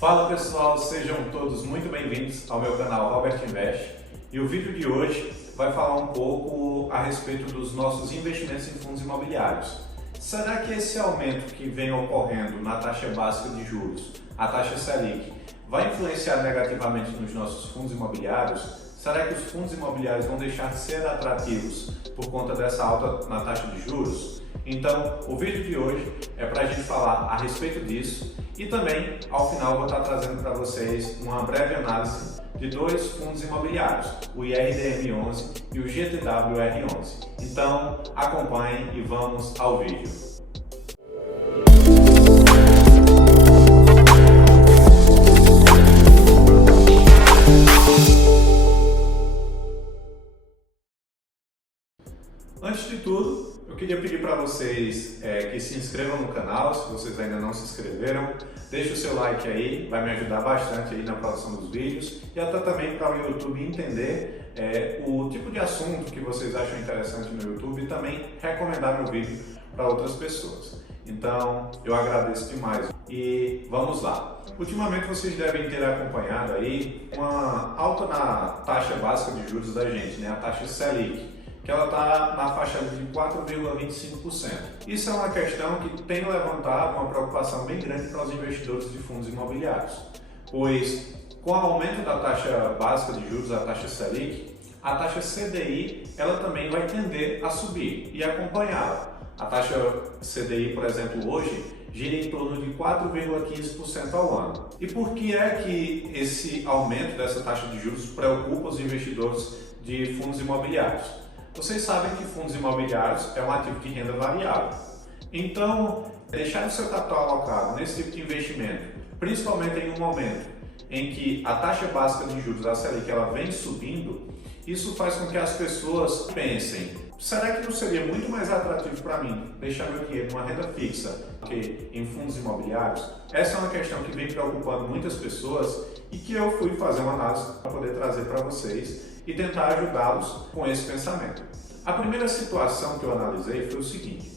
Fala pessoal, sejam todos muito bem-vindos ao meu canal Robert Invest. E o vídeo de hoje vai falar um pouco a respeito dos nossos investimentos em fundos imobiliários. Será que esse aumento que vem ocorrendo na taxa básica de juros, a taxa Selic, vai influenciar negativamente nos nossos fundos imobiliários? Será que os fundos imobiliários vão deixar de ser atrativos por conta dessa alta na taxa de juros? Então, o vídeo de hoje é para a gente falar a respeito disso e também, ao final, vou estar trazendo para vocês uma breve análise de dois fundos imobiliários, o IRDM11 e o GTWR11. Então, acompanhem e vamos ao vídeo. Antes de tudo, eu queria pedir para vocês que se inscrevam no canal, se vocês ainda não se inscreveram. Deixe o seu like aí, vai me ajudar bastante aí na produção dos vídeos e até também para o YouTube entender o tipo de assunto que vocês acham interessante no YouTube e também recomendar meu vídeo para outras pessoas. Então, eu agradeço demais e vamos lá. Ultimamente vocês devem ter acompanhado aí uma alta na taxa básica de juros da gente, né? A taxa Selic, que ela está na faixa de 4,25%. Isso é uma questão que tem levantado uma preocupação bem grande para os investidores de fundos imobiliários, pois com o aumento da taxa básica de juros, a taxa Selic, a taxa CDI ela também vai tender a subir e acompanhá-la. A taxa CDI, por exemplo, hoje gira em torno de 4,15% ao ano. E por que é que esse aumento dessa taxa de juros preocupa os investidores de fundos imobiliários? Vocês sabem que fundos imobiliários é um ativo de renda variável. Então, deixar o seu capital alocado nesse tipo de investimento, principalmente em um momento em que a taxa básica de juros, a Selic, ela vem subindo, isso faz com que as pessoas pensem: será que não seria muito mais atrativo para mim deixar meu dinheiro numa renda fixa do que em fundos imobiliários? Essa é uma questão que vem preocupando muitas pessoas e que eu fui fazer uma análise para poder trazer para vocês e tentar ajudá-los com esse pensamento. A primeira situação que eu analisei foi o seguinte: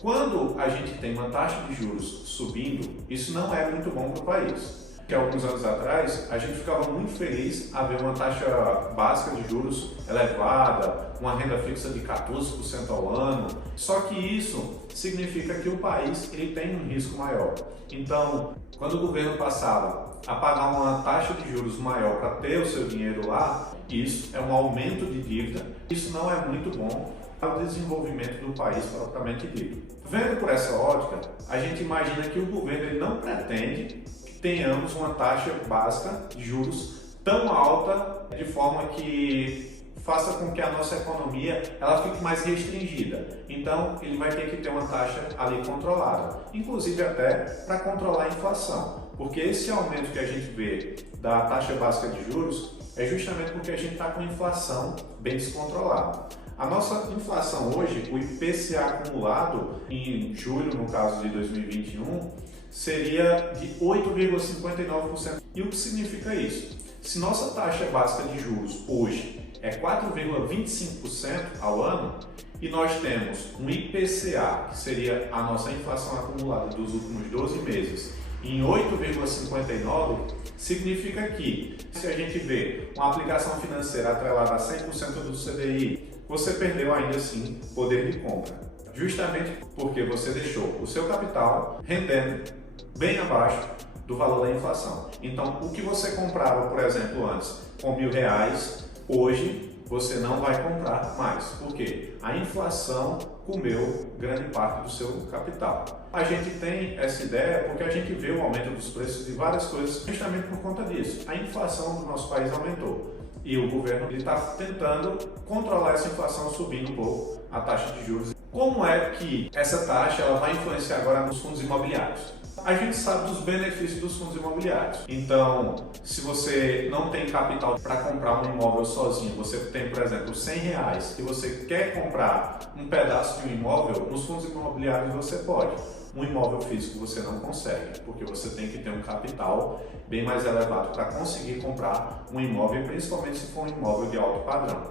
quando a gente tem uma taxa de juros subindo, isso não é muito bom para o país. Porque alguns anos atrás, a gente ficava muito feliz a ver uma taxa básica de juros elevada, uma renda fixa de 14% ao ano, só que isso significa que o país ele tem um risco maior. Então, quando o governo passava a pagar uma taxa de juros maior para ter o seu dinheiro lá, isso é um aumento de dívida, isso não é muito bom para o desenvolvimento do país propriamente dito. Vendo por essa ótica, a gente imagina que o governo ele não pretende que tenhamos uma taxa básica de juros tão alta de forma que faça com que a nossa economia ela fique mais restringida. Então, ele vai ter que ter uma taxa ali controlada, inclusive até para controlar a inflação, porque esse aumento que a gente vê da taxa básica de juros é justamente porque a gente está com inflação bem descontrolada. A nossa inflação hoje, o IPCA acumulado em julho, no caso de 2021, seria de 8,59%. E o que significa isso? Se nossa taxa básica de juros hoje é 4,25% ao ano e nós temos um IPCA, que seria a nossa inflação acumulada dos últimos 12 meses, em 8,59%, significa que se a gente vê uma aplicação financeira atrelada a 100% do CDI, você perdeu ainda assim poder de compra, justamente porque você deixou o seu capital rendendo bem abaixo do valor da inflação. Então, o que você comprava, por exemplo, antes com R$1.000, hoje você não vai comprar mais. Por quê? A inflação comeu grande parte do seu capital. A gente tem essa ideia porque a gente vê o aumento dos preços de várias coisas justamente por conta disso. A inflação do nosso país aumentou e o governo está tentando controlar essa inflação subindo um pouco a taxa de juros. Como é que essa taxa ela vai influenciar agora nos fundos imobiliários? A gente sabe dos benefícios dos fundos imobiliários. Então, se você não tem capital para comprar um imóvel sozinho, você tem, por exemplo, R$100 e você quer comprar um pedaço de um imóvel, nos fundos imobiliários você pode. Um imóvel físico você não consegue, porque você tem que ter um capital bem mais elevado para conseguir comprar um imóvel, principalmente se for um imóvel de alto padrão.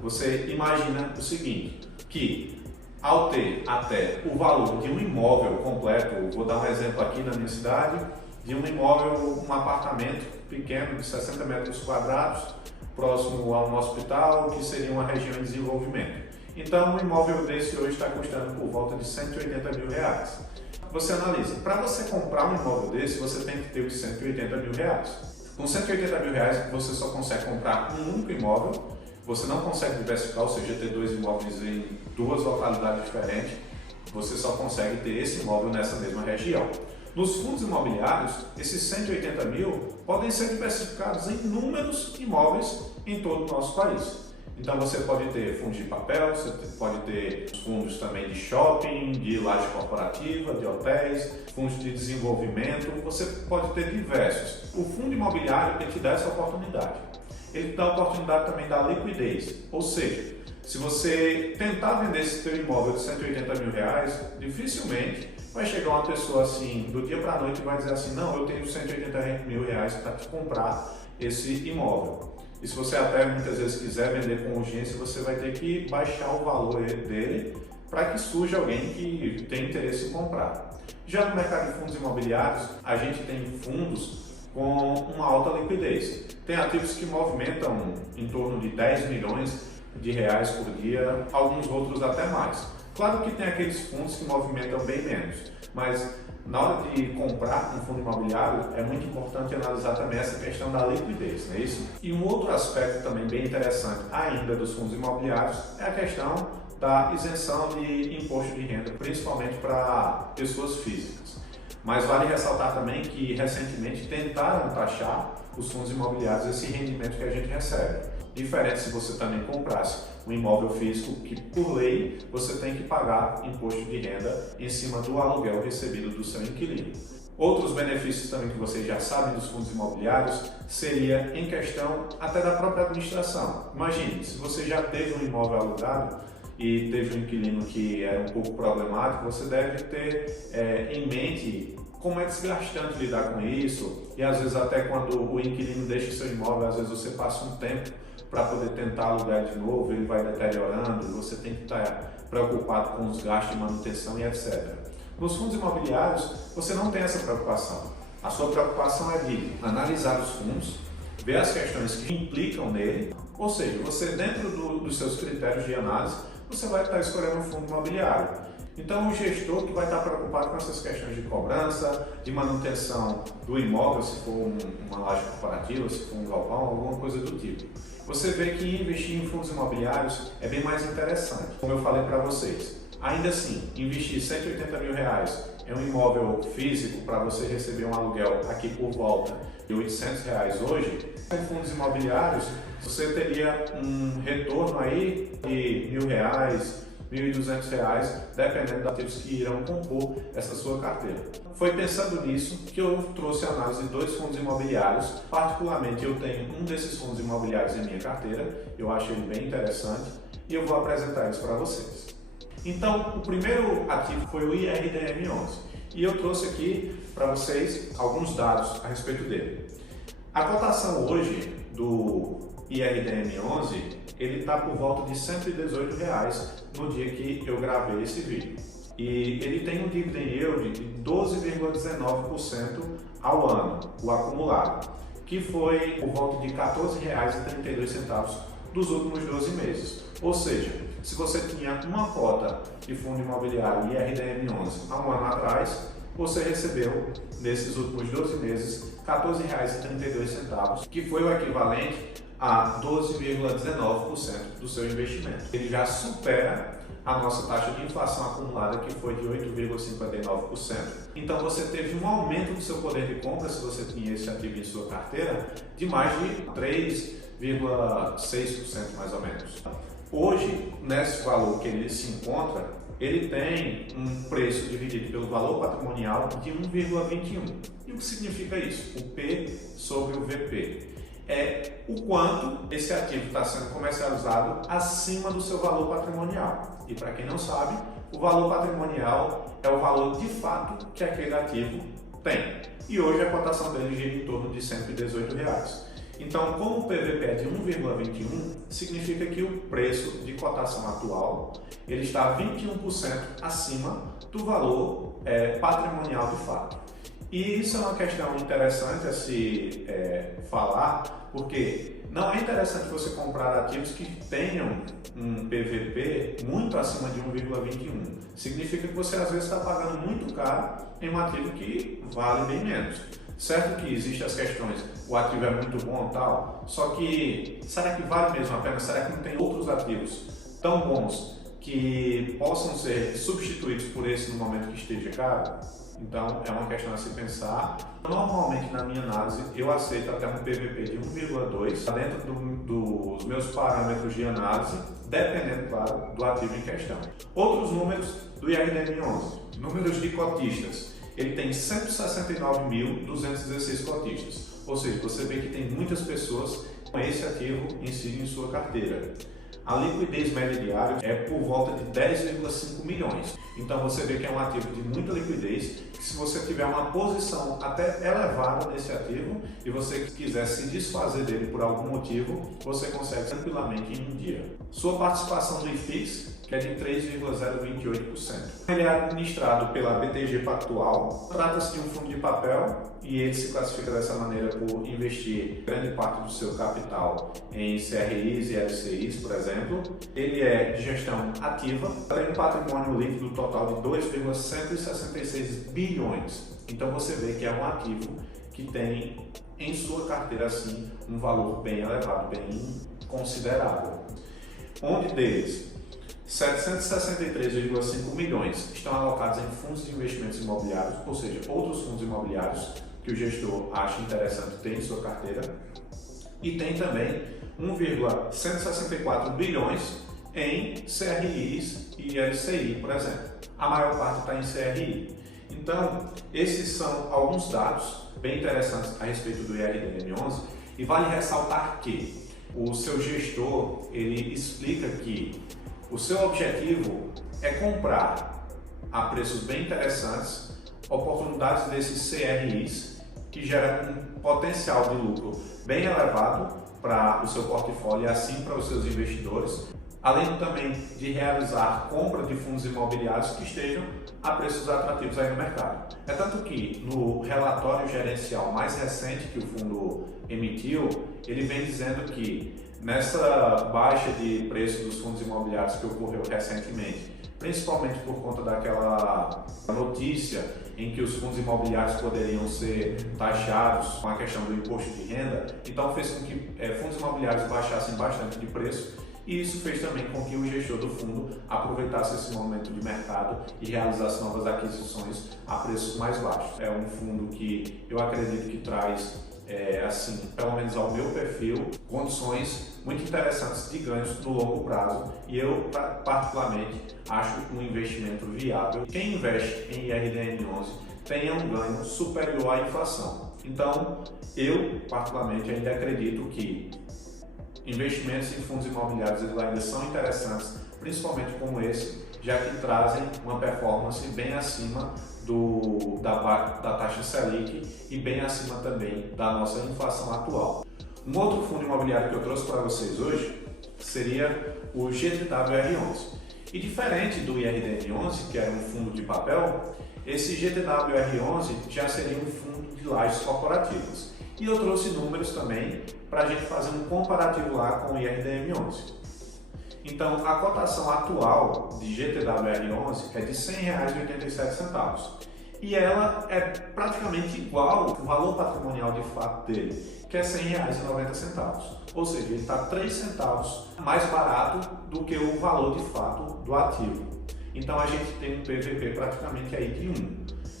Você imagina o seguinte, que ao ter até o valor de um imóvel completo, vou dar um exemplo aqui na minha cidade, de um imóvel, um apartamento pequeno de 60 metros quadrados, próximo a um hospital, que seria uma região em desenvolvimento. Então, um imóvel desse hoje está custando por volta de R$180 mil. Você analisa, para você comprar um imóvel desse, você tem que ter os R$180 mil. Com R$180 mil, você só consegue comprar um único imóvel, você não consegue diversificar, ou seja, ter dois imóveis em duas localidades diferentes, você só consegue ter esse imóvel nessa mesma região. Nos fundos imobiliários, esses 180 mil podem ser diversificados em inúmeros imóveis em todo o nosso país. Então você pode ter fundos de papel, você pode ter fundos também de shopping, de laje corporativa, de hotéis, fundos de desenvolvimento, você pode ter diversos. O fundo imobiliário ele te dá essa oportunidade. Ele te dá a oportunidade também da liquidez, ou seja, se você tentar vender esse seu imóvel de 180 mil reais, dificilmente vai chegar uma pessoa assim, do dia para a noite e vai dizer assim, não, eu tenho 180 mil reais para te comprar esse imóvel. E se você até muitas vezes quiser vender com urgência, você vai ter que baixar o valor dele para que surja alguém que tem interesse em comprar. Já no mercado de fundos imobiliários, a gente tem fundos com uma alta liquidez. Tem ativos que movimentam em torno de 10 milhões de reais por dia, alguns outros até mais. Claro que tem aqueles fundos que movimentam bem menos, mas na hora de comprar um fundo imobiliário é muito importante analisar também essa questão da liquidez, não é isso? E um outro aspecto também bem interessante ainda dos fundos imobiliários é a questão da isenção de imposto de renda, principalmente para pessoas físicas. Mas vale ressaltar também que recentemente tentaram taxar os fundos imobiliários esse rendimento que a gente recebe. Diferente se você também comprasse um imóvel físico que, por lei, você tem que pagar imposto de renda em cima do aluguel recebido do seu inquilino. Outros benefícios também que vocês já sabem dos fundos imobiliários seria em questão até da própria administração. Imagine, se você já teve um imóvel alugado e teve um inquilino que era um pouco problemático, você deve ter em mente como é desgastante lidar com isso, e às vezes até quando o inquilino deixa o seu imóvel, às vezes você passa um tempo para poder tentar alugar de novo, ele vai deteriorando, você tem que estar preocupado com os gastos de manutenção e etc. Nos fundos imobiliários, você não tem essa preocupação. A sua preocupação é de analisar os fundos, ver as questões que implicam nele, ou seja, você dentro dos seus critérios de análise, você vai estar escolhendo um fundo imobiliário. Então, o gestor que vai estar preocupado com essas questões de cobrança, de manutenção do imóvel, se for uma laje corporativa, se for um galpão, alguma coisa do tipo. Você vê que investir em fundos imobiliários é bem mais interessante, como eu falei para vocês. Ainda assim, investir 180 mil reais em um imóvel físico para você receber um aluguel aqui por volta de 800 reais hoje, em fundos imobiliários você teria um retorno aí de R$1.000, R$1.200, dependendo dos ativos que irão compor essa sua carteira. Foi pensando nisso que eu trouxe a análise de dois fundos imobiliários. Particularmente, eu tenho um desses fundos imobiliários em minha carteira, eu acho ele bem interessante e eu vou apresentar isso para vocês. Então, o primeiro ativo foi o IRDM11 e eu trouxe aqui para vocês alguns dados a respeito dele. A cotação hoje do IRDM11 ele está por volta de R$118 no dia que eu gravei esse vídeo. E ele tem um dividend yield de 12,19% ao ano, o acumulado, que foi por volta de R$14,32 dos últimos 12 meses. Ou seja, se você tinha uma cota de fundo imobiliário IRDM11 há um ano atrás, você recebeu, nesses últimos 12 meses, R$14,32, que foi o equivalente a 12,19% do seu investimento. Ele já supera a nossa taxa de inflação acumulada, que foi de 8,59%. Então você teve um aumento do seu poder de compra, se você tinha esse ativo em sua carteira, de mais de 3,6% mais ou menos. Hoje, nesse valor que ele se encontra, ele tem um preço dividido pelo valor patrimonial de 1,21. E o que significa isso? O P sobre o VP. É o quanto esse ativo está sendo comercializado acima do seu valor patrimonial. E para quem não sabe, o valor patrimonial é o valor de fato que aquele ativo tem. E hoje a cotação dele gira em torno de R$118. Então, como o PVP é de 1,21, significa que o preço de cotação atual ele está 21% acima do valor patrimonial de fato. E isso é uma questão interessante a se falar, porque não é interessante você comprar ativos que tenham um PVP muito acima de 1,21. Significa que você às vezes está pagando muito caro em um ativo que vale bem menos. Certo que existem as questões, o ativo é muito bom e tal, só que será que vale mesmo a pena? Será que não tem outros ativos tão bons que possam ser substituídos por esse no momento que esteja caro? Então é uma questão a se pensar. Normalmente na minha análise eu aceito até um PVP de 1,2 dentro dos meus parâmetros de análise, dependendo, claro, do ativo em questão. Outros números do IRDM11, números de cotistas. Ele tem 169.216 cotistas, ou seja, você vê que tem muitas pessoas com esse ativo em si em sua carteira. A liquidez média diária é por volta de 10,5 milhões. Então você vê que é um ativo de muita liquidez, que se você tiver uma posição até elevada nesse ativo e você quiser se desfazer dele por algum motivo, você consegue tranquilamente em um dia. Sua participação no IFIX, que é de 3,028%. Ele é administrado pela BTG Pactual. Trata-se de um fundo de papel e ele se classifica dessa maneira por investir grande parte do seu capital em CRIs e LCIs, por exemplo. Ele é de gestão ativa, tem um patrimônio líquido total de 2,166 bilhões. Então você vê que é um ativo que tem em sua carteira assim um valor bem elevado, bem considerável. Onde deles 763,5 milhões estão alocados em fundos de investimentos imobiliários, ou seja, outros fundos imobiliários que o gestor acha interessante ter em sua carteira, e tem também 1,164 bilhões em CRIs e LCI, por exemplo. A maior parte está em CRI. Então, esses são alguns dados bem interessantes a respeito do IRDM11, e vale ressaltar que o seu gestor ele explica que o seu objetivo é comprar a preços bem interessantes oportunidades desses CRIs que geram um potencial de lucro bem elevado para o seu portfólio e assim para os seus investidores, além também de realizar compra de fundos imobiliários que estejam a preços atrativos aí no mercado. É tanto que no relatório gerencial mais recente que o fundo emitiu, ele vem dizendo que nessa baixa de preço dos fundos imobiliários que ocorreu recentemente, principalmente por conta daquela notícia em que os fundos imobiliários poderiam ser taxados com a questão do imposto de renda, então fez com que fundos imobiliários baixassem bastante de preço, e isso fez também com que o gestor do fundo aproveitasse esse momento de mercado e realizasse novas aquisições a preços mais baixos. É um fundo que eu acredito que traz assim, pelo menos ao meu perfil, condições muito interessantes de ganhos no longo prazo, e eu particularmente acho um investimento viável. Quem investe em IRDM11 tenha um ganho superior à inflação. Então, eu particularmente ainda acredito que investimentos em fundos imobiliários eles ainda são interessantes, principalmente como esse, já que trazem uma performance bem acima da taxa Selic e bem acima também da nossa inflação atual. Um outro fundo imobiliário que eu trouxe para vocês hoje seria o GTWR11. E diferente do IRDM11, que era um fundo de papel, esse GTWR11 já seria um fundo de lajes corporativas. E eu trouxe números também para a gente fazer um comparativo lá com o IRDM11. Então, a cotação atual de GTWR11 é de R$ 100,87. E ela é praticamente igual ao valor patrimonial de fato dele, que é R$ 100,90. Ou seja, ele está 3 centavos mais barato do que o valor de fato do ativo. Então, a gente tem um PVP praticamente aí de 1.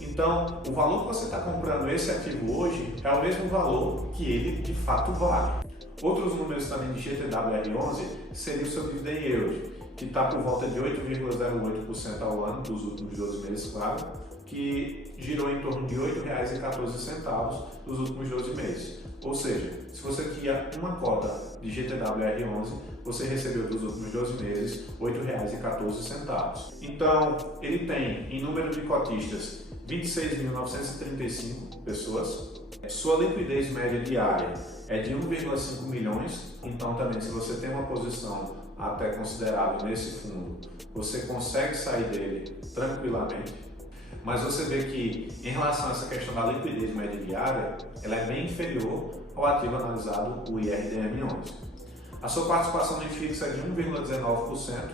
Então, o valor que você está comprando esse ativo hoje é o mesmo valor que ele de fato vale. Outros números também de GTWR11 seria o seu dividend yield, que está por volta de 8,08% ao ano dos últimos 12 meses, claro, que girou em torno de R$ 8,14 nos últimos 12 meses. Ou seja, se você tinha uma cota de GTWR11, você recebeu dos últimos 12 meses R$ 8,14. Então, ele tem em número de cotistas 26.935 pessoas. Sua liquidez média diária é de 1,5 milhões. Então, também, se você tem uma posição até considerável nesse fundo, você consegue sair dele tranquilamente. mas você vê que em relação a essa questão da liquidez média diária, ela é bem inferior ao ativo analisado, o IRDM11. A sua participação no IFIX é de 1,19%,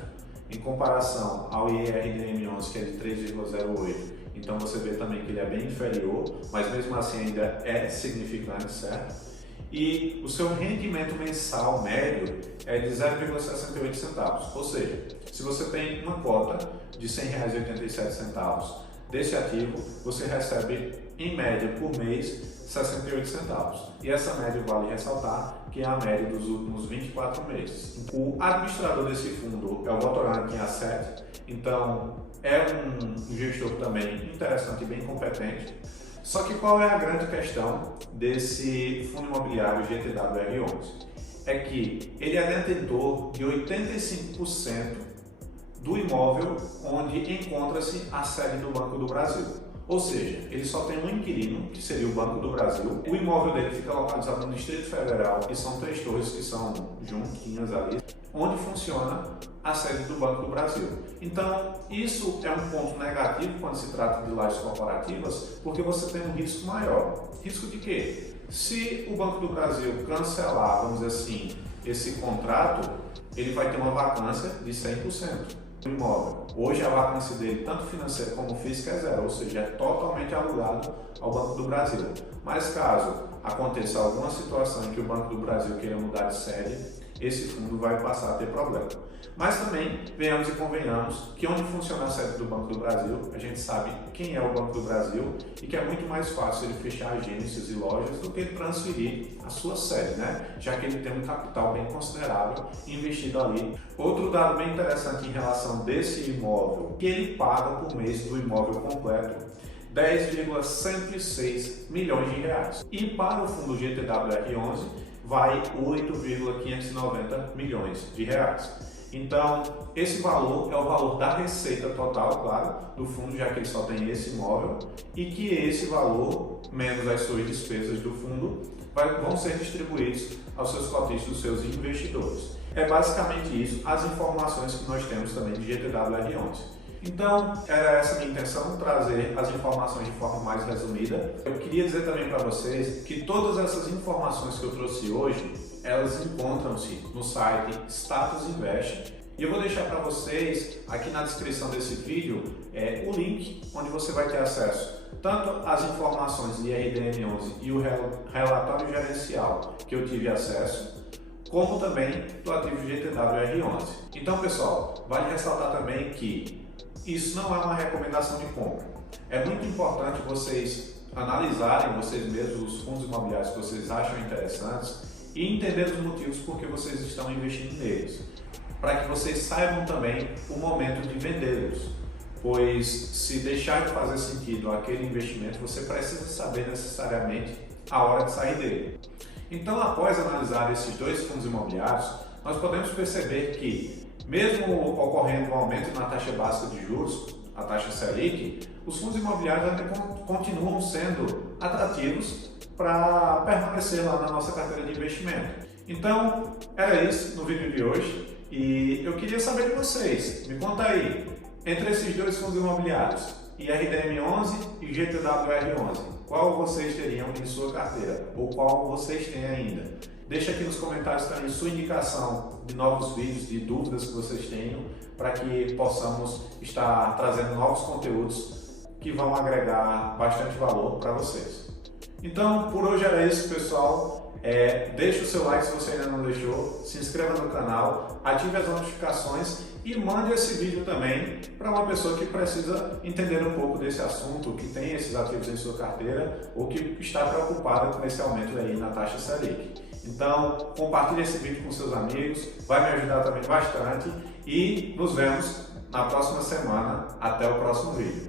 em comparação ao IRDM11, que é de 3,08%. Então você vê também que ele é bem inferior, mas mesmo assim ainda é significante, certo? E o seu rendimento mensal médio é de 0,68 centavos, ou seja, se você tem uma cota de R$ 100,87 desse ativo, você recebe em média por mês 68 centavos. E essa média vale ressaltar que é a média dos últimos 24 meses. O administrador desse fundo é o Votorantim Asset, então é um gestor também interessante e bem competente. Só que qual é a grande questão desse fundo imobiliário GTWR11? É que ele é detentor de 85% do imóvel onde encontra-se a sede do Banco do Brasil. Ou seja, ele só tem um inquilino, que seria o Banco do Brasil. O imóvel dele fica localizado no Distrito Federal e são 3 torres que são juntinhas ali, onde funciona a sede do Banco do Brasil. Então, isso é um ponto negativo quando se trata de lajes corporativas, porque você tem um risco maior. Risco de quê? Se o Banco do Brasil cancelar, vamos dizer assim, esse contrato, ele vai ter uma vacância de 100% do imóvel. Hoje a vacância dele, tanto financeira como física, é zero, ou seja, é totalmente alugado ao Banco do Brasil. Mas caso aconteça alguma situação em que o Banco do Brasil queira mudar de sede, esse fundo vai passar a ter problema. Mas também, venhamos e convenhamos, que onde funciona a sede do Banco do Brasil, a gente sabe quem é o Banco do Brasil e que é muito mais fácil ele fechar agências e lojas do que transferir a sua sede, né? Já que ele tem um capital bem considerável investido ali. Outro dado bem interessante em relação desse imóvel, que ele paga por mês do imóvel completo, 10,106 milhões de reais. E para o fundo GTWR11, vai 8,590 milhões de reais. Então, esse valor é o valor da receita total, claro, do fundo, já que ele só tem esse imóvel, e que esse valor, menos as suas despesas do fundo, vão ser distribuídos aos seus cotistas, aos seus investidores. É basicamente isso, as informações que nós temos também de GTWR11. Então, era essa a minha intenção, trazer as informações de forma mais resumida. Eu queria dizer também para vocês que todas essas informações que eu trouxe hoje, elas encontram-se no site Status Invest. E eu vou deixar para vocês, aqui na descrição desse vídeo, o link onde você vai ter acesso tanto às informações de IRDM11 e o relatório gerencial que eu tive acesso, como também do ativo GTWR11. Então, pessoal, vale ressaltar também que isso não é uma recomendação de compra. É muito importante vocês analisarem vocês mesmos os fundos imobiliários que vocês acham interessantes e entender os motivos por que vocês estão investindo neles, para que vocês saibam também o momento de vendê-los, pois se deixar de fazer sentido aquele investimento, você precisa saber necessariamente a hora de sair dele. Então, após analisar esses dois fundos imobiliários, nós podemos perceber que, mesmo ocorrendo um aumento na taxa básica de juros, a taxa Selic, os fundos imobiliários ainda continuam sendo atrativos para permanecer lá na nossa carteira de investimento. Então, era isso no vídeo de hoje e eu queria saber de vocês. Me conta aí, entre esses dois fundos imobiliários, IRDM11 e GTWR11, qual vocês teriam em sua carteira ou qual vocês têm ainda? Deixa aqui nos comentários também sua indicação de novos vídeos, de dúvidas que vocês tenham, para que possamos estar trazendo novos conteúdos que vão agregar bastante valor para vocês. Então, por hoje era isso, pessoal. Deixe o seu like se você ainda não deixou, se inscreva no canal, ative as notificações e mande esse vídeo também para uma pessoa que precisa entender um pouco desse assunto, que tem esses ativos em sua carteira ou que está preocupada com esse aumento aí na taxa Selic. Então, compartilhe esse vídeo com seus amigos, vai me ajudar também bastante e nos vemos na próxima semana. Até o próximo vídeo.